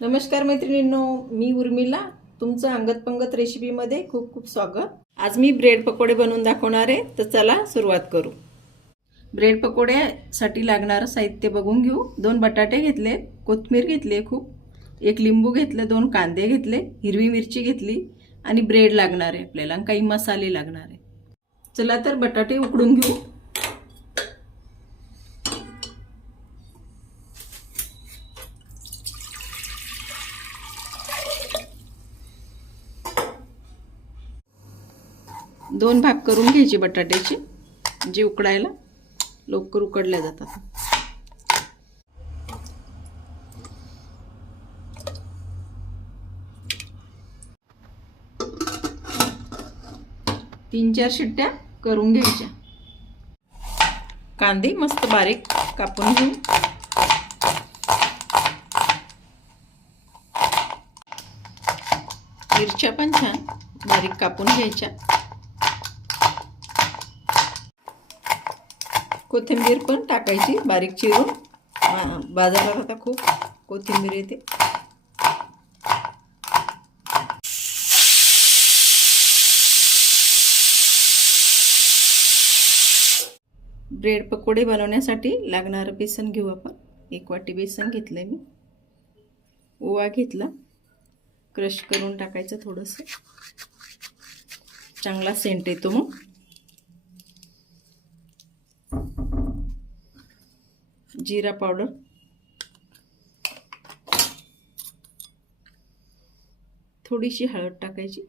नमस्कार मैत्रिणींनो, मी उर्मिला. तुमचं अंगत पंगत रेसिपीमध्ये खूप खूप स्वागत. आज मी ब्रेड पकोडे बनवून दाखवणार आहे, तर चला सुरुवात करू. ब्रेड पकोड्यासाठी लागणारं साहित्य बघून घेऊ. 2 बटाटे घेतले, कोथिंबीर घेतली खूप, 1 लिंबू घेतले, 2 कांदे घेतले, हिरवी मिरची घेतली आणि ब्रेड लागणार आहे आपल्याला, काही मसाले लागणार आहे. चला तर बटाटे उकडून घेऊ. दोन भाग करून घ्यायचे बटाट्याचे, जे उकडायला लवकर उकडल्या जातात. तीन चार शिट्ट्या करून घ्यायच्या. कांदे मस्त बारीक कापून घेऊ. मिरच्या पण छान बारीक कापून घ्यायच्या. कोथिंबीर पण टाकायची बारीक चिरून. बाजारात आता खूप कोथिंबीर येते. ब्रेड पकोडे बनवण्यासाठी लागणारं बेसन घेऊ आपण. 1 वाटी बेसन घेतलंय मी. ओवा घेतला, क्रश करून टाकायचं थोडंसं, चांगला सेंट येतो मग. जीरा पावडर, थोडीशी हळद टाकायची,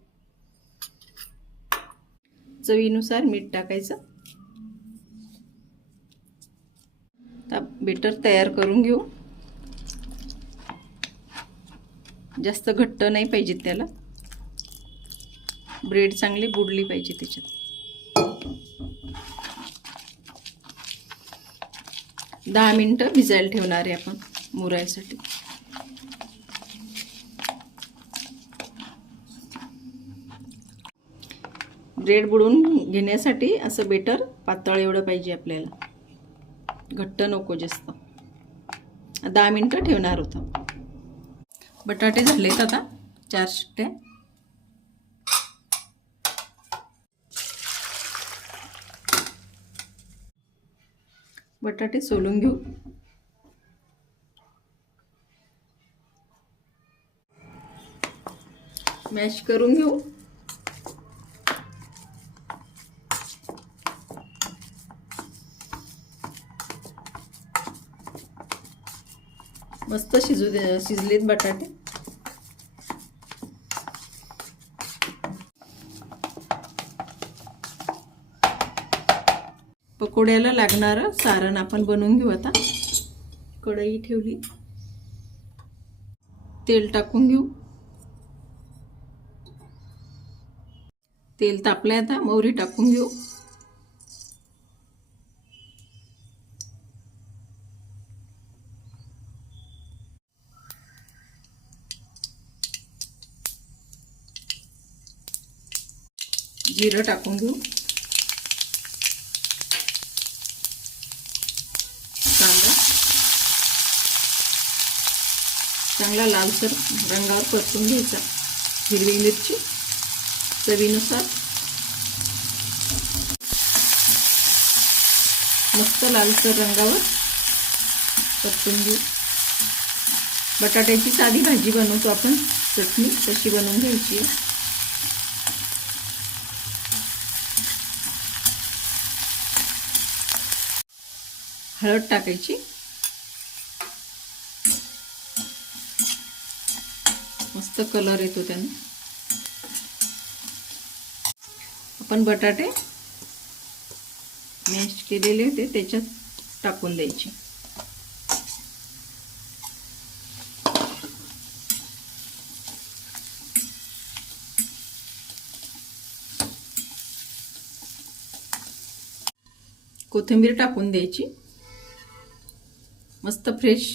चवीनुसार मीठ टाकायचं. आता बेटर तयार करून घेऊ. जास्त घट्ट नाही पाहिजे त्याला, ब्रेड चांगली बुडली पाहिजे त्याच्यात. 10 मिनिटं भिजायला ठेवणार आहे आपण मुरायसाठी. ब्रेड बुडवून घेण्यासाठी असं बेटर पातळ एवढं पाहिजे आपल्याला, घट्ट नको जास्त. 10 मिनिटं ठेवणार होतं. बटाटे झालेत आता 4 शिट्ट्या. बटाटे सोलून घेऊ. मॅश करून घेऊ. मस्त शिजलेत बटाटे. पकोड्याला लागणारं सारण आपण बनवून घेऊ. आता कढई ठेवली, तेल टाकून घेऊ. तेल तापलंय, आता मोहरी टाकून घेऊ. जिरं टाकून घेऊ. कांदा चांगला लालसर रंगावर परतून घ्यायचा. हिरवी मिरची चवीनुसार. मस्त लालसर रंगावर परतून घेऊ. बटाट्याची साधी भाजी बनवतो आपण, चटणी तशी बनवून घ्यायची आहे. हळद टाकायची. मस्त कलर येतो त्याने. आपण बटाटे मॅश केलेले होते त्याच्यात टाकून द्यायचे. कोथिंबीर टाकून द्यायची. मस्त फ्रेश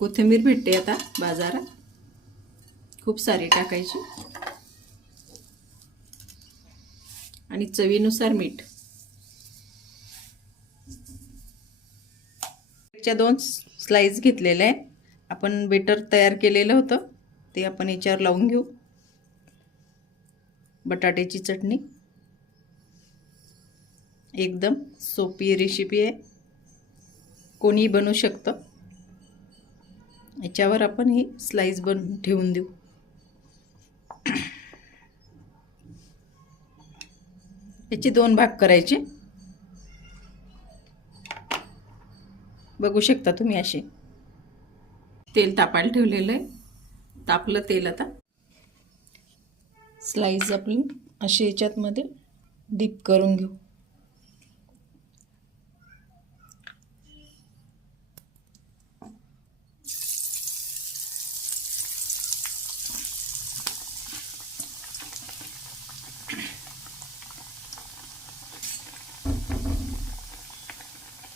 कोथिंबीर भेटते आता बाजारात, खूप सारी टाकायची. आणि चवीनुसार मीठ. च्या 2 स्लाइस घेतलेल्या आहेत. आपण बेटर तयार केलेलं होतं ते आपण याच्यावर लावून घेऊ. बटाट्याची चटणी एकदम सोपी रेसिपी आहे, कोणी बनवू शकतं. याच्यावर आपण ही स्लाइस बनवून ठेवून देऊ. याचे 2 भाग करायचे. बघू शकता तुम्ही असे. तेल तापायला ठेवलेलं आहे. तापलं तेल. आता स्लाइस आपली अशी याच्यात मध्ये डीप करून घेऊ.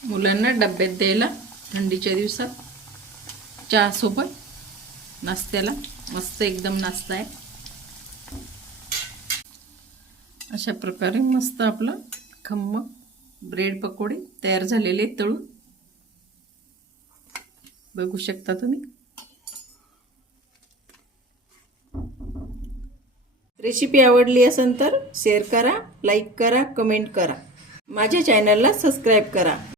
मुलांना डब्यात द्यायला थंडीच्या दिवसात चहा सोबत नाश्त्याला मस्त एकदम नाश्ता आहे. अशा प्रकारे मस्त आपलं खम्म ब्रेड पकोडे तयार झालेले तळून. बघू शकता तुम्ही. रेसिपी आवडली असेल तर शेअर करा, लाईक करा, कमेंट करा. माझ्या चॅनलला सबस्क्राईब करा.